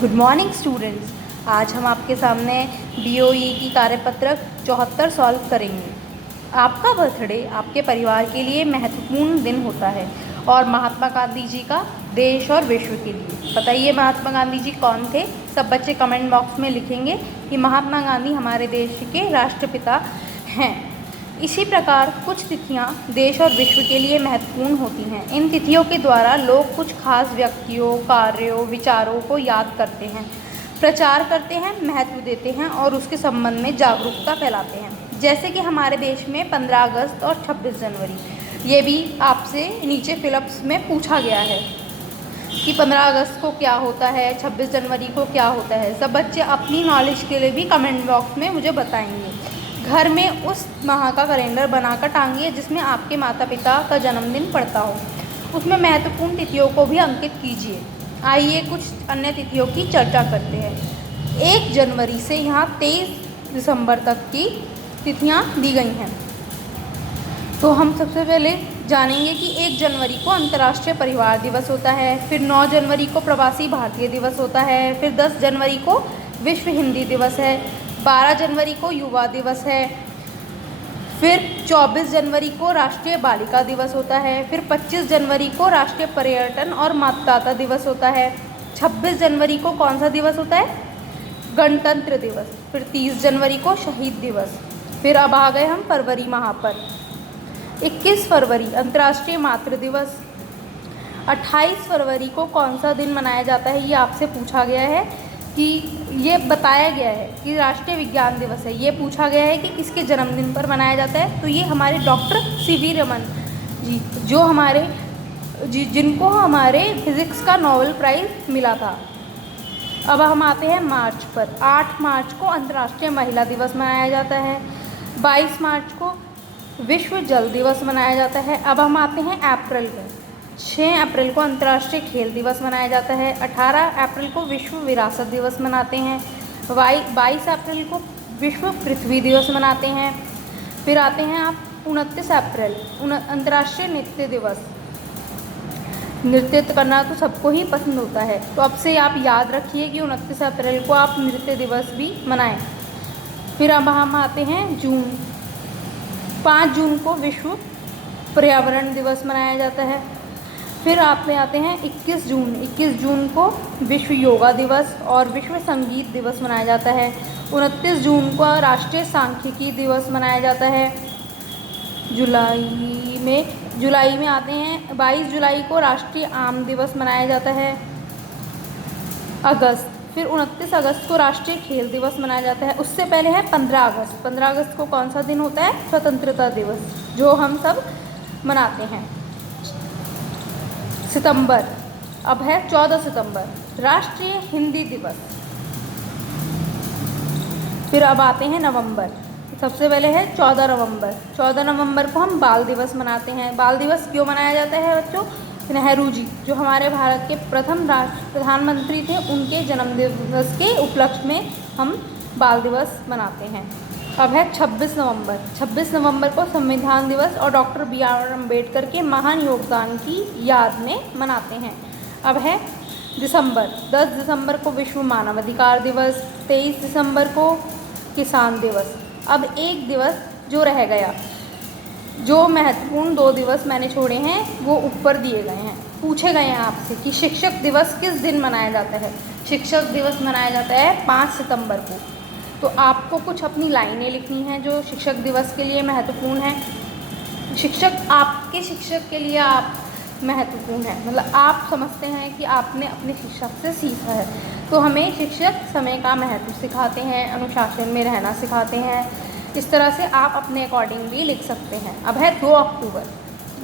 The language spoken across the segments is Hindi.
Good morning students. आज हम आपके सामने BOE की कार्यपत्रक 74 सॉल्व करेंगे। आपका बर्थडे आपके परिवार के लिए महत्वपूर्ण दिन होता है और महात्मा गांधी जी का देश और विश्व के लिए। बताइए महात्मा गांधी जी कौन थे? सब बच्चे कमेंट बॉक्स में लिखेंगे कि महात्मा गांधी हमारे देश के राष्ट्रपिता हैं। इसी प्रकार कुछ तिथियां देश और विश्व के लिए महत्वपूर्ण होती हैं। इन तिथियों के द्वारा लोग कुछ खास व्यक्तियों, कार्यों, विचारों को याद करते हैं, प्रचार करते हैं, महत्व देते हैं और उसके संबंध में जागरूकता फैलाते हैं। जैसे कि हमारे देश में 15 अगस्त और 26 जनवरी। ये भी आपसे नीचे फिलअप्स में पूछा गया है कि 15 अगस्त को क्या होता है, 26 जनवरी को क्या होता है। सब बच्चे अपनी नॉलेज के लिए भी कमेंट बॉक्स में मुझे बताएंगे। घर में उस माह का कैलेंडर बनाकर टांगिए जिसमें आपके माता पिता का जन्मदिन पड़ता हो। उसमें महत्वपूर्ण तिथियों को भी अंकित कीजिए। आइए कुछ अन्य तिथियों की चर्चा करते हैं। 1 जनवरी से यहाँ 23 दिसंबर तक की तिथियाँ दी गई हैं। तो हम सबसे पहले जानेंगे कि 1 जनवरी को अंतर्राष्ट्रीय परिवार दिवस होता है, फिर 9 जनवरी को प्रवासी भारतीय दिवस होता है, फिर 10 जनवरी को विश्व हिंदी दिवस है, 12 जनवरी को युवा दिवस है, फिर 24 जनवरी को राष्ट्रीय बालिका दिवस होता है, फिर 25 जनवरी को राष्ट्रीय पर्यटन और मतदाता दिवस होता है, 26 जनवरी को कौन सा दिवस होता है? गणतंत्र दिवस, फिर 30 जनवरी को शहीद दिवस। फिर अब आ गए हम फरवरी माह पर। 21 फरवरी अंतर्राष्ट्रीय मातृ दिवस। 28 फरवरी को कौन सा दिन मनाया जाता है, ये आपसे पूछा गया है कि ये बताया गया है कि राष्ट्रीय विज्ञान दिवस है। ये पूछा गया है कि किसके जन्मदिन पर मनाया जाता है, तो ये हमारे डॉक्टर CV रमन जी, जो हमारे जिनको हमारे फिज़िक्स का नोबेल प्राइज़ मिला था। अब हम आते हैं मार्च पर। 8 मार्च को अंतर्राष्ट्रीय महिला दिवस मनाया जाता है। 22 मार्च को विश्व जल दिवस मनाया जाता है। अब हम आते हैं अप्रैल में। 6 अप्रैल को अंतर्राष्ट्रीय खेल दिवस मनाया जाता है। 18 अप्रैल को विश्व विरासत दिवस मनाते हैं। 22 अप्रैल को विश्व पृथ्वी दिवस मनाते हैं। फिर आते हैं आप 29 अप्रैल अंतर्राष्ट्रीय नृत्य दिवस। नृत्य करना तो सबको ही पसंद होता है, तो अब से आप याद रखिए कि 29 अप्रैल को आप नृत्य दिवस भी मनाएं। फिर अब हम आते हैं जून। 5 जून को विश्व पर्यावरण दिवस मनाया जाता है। फिर आते हैं 21 जून। 21 जून को विश्व योगा दिवस और विश्व संगीत दिवस मनाया जाता है। 29 जून को राष्ट्रीय सांख्यिकी दिवस मनाया जाता है। जुलाई में आते हैं 22 जुलाई को राष्ट्रीय आम दिवस मनाया जाता है। अगस्त, फिर 29 अगस्त को राष्ट्रीय खेल दिवस मनाया जाता है। उससे पहले है 15 अगस्त। 15 अगस्त को कौन सा दिन होता है? स्वतंत्रता दिवस, जो हम सब मनाते हैं। सितंबर, अब है 14 सितंबर राष्ट्रीय हिंदी दिवस। फिर अब आते हैं नवंबर। सबसे पहले है 14 नवंबर। 14 नवंबर को हम बाल दिवस मनाते हैं। बाल दिवस क्यों मनाया जाता है बच्चों? नेहरू जी, जो हमारे भारत के प्रथम प्रधानमंत्री थे, उनके जन्मदिवस के उपलक्ष्य में हम बाल दिवस मनाते हैं। अब है 26 नवंबर। 26 नवंबर को संविधान दिवस और डॉक्टर BR अम्बेडकर के महान योगदान की याद में मनाते हैं। अब है दिसंबर। 10 दिसंबर को विश्व मानवाधिकार दिवस। 23 दिसंबर को किसान दिवस। अब एक दिवस जो रह गया, जो महत्वपूर्ण 2 दिवस मैंने छोड़े हैं वो ऊपर दिए गए हैं। पूछे गए हैं आपसे कि शिक्षक दिवस किस दिन मनाया जाता है। शिक्षक दिवस मनाया जाता है 5 सितंबर को। तो आपको कुछ अपनी लाइनें लिखनी हैं जो शिक्षक दिवस के लिए महत्वपूर्ण हैं। आपके शिक्षक के लिए आप महत्वपूर्ण हैं, मतलब आप समझते हैं कि आपने अपने शिक्षक से सीखा है। तो हमें शिक्षक समय का महत्व सिखाते हैं, अनुशासन में रहना सिखाते हैं। इस तरह से आप अपने अकॉर्डिंग भी लिख सकते हैं। अब है 2 अक्टूबर।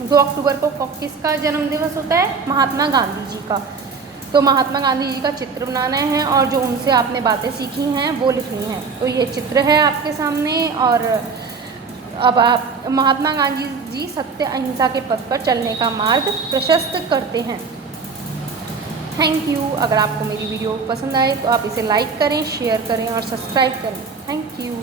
2 अक्टूबर को किसका जन्म दिवस होता है? महात्मा गांधी जी का। तो महात्मा गांधी जी का चित्र बनाना है और जो उनसे आपने बातें सीखी हैं वो लिखनी है। तो ये चित्र है आपके सामने। और अब आप महात्मा गांधी जी सत्य अहिंसा के पथ पर चलने का मार्ग प्रशस्त करते हैं। Thank you. अगर आपको मेरी वीडियो पसंद आए तो आप इसे लाइक करें, शेयर करें और सब्सक्राइब करें। Thank you.